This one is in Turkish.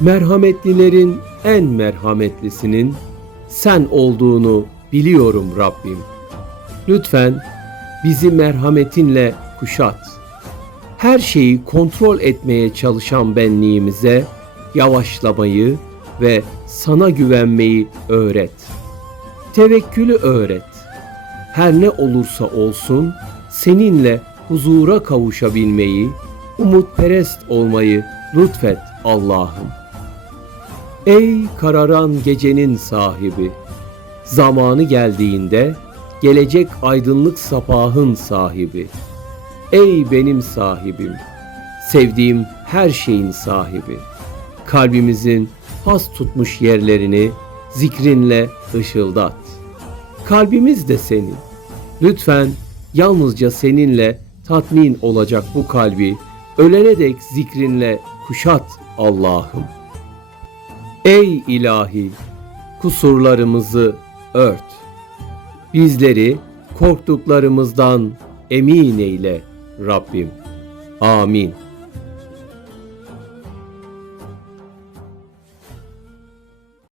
merhametlilerin en merhametlisinin sen olduğunu biliyorum Rabbim. Lütfen bizi merhametinle kuşat. Her şeyi kontrol etmeye çalışan benliğimize yavaşlamayı ve sana güvenmeyi öğret. Tevekkülü öğret. Her ne olursa olsun seninle huzura kavuşabilmeyi, umutperest olmayı lütfet Allah'ım. Ey kararan gecenin sahibi, zamanı geldiğinde gelecek aydınlık sapahın sahibi. Ey benim sahibim, sevdiğim her şeyin sahibi. Kalbimizin has tutmuş yerlerini zikrinle ışıldat. Kalbimiz de senin. Lütfen yalnızca seninle tatmin olacak bu kalbi ölene dek zikrinle kuşat Allah'ım. Ey ilahi, kusurlarımızı ört. Bizleri korktuklarımızdan emin eyle Rabbim. Amin.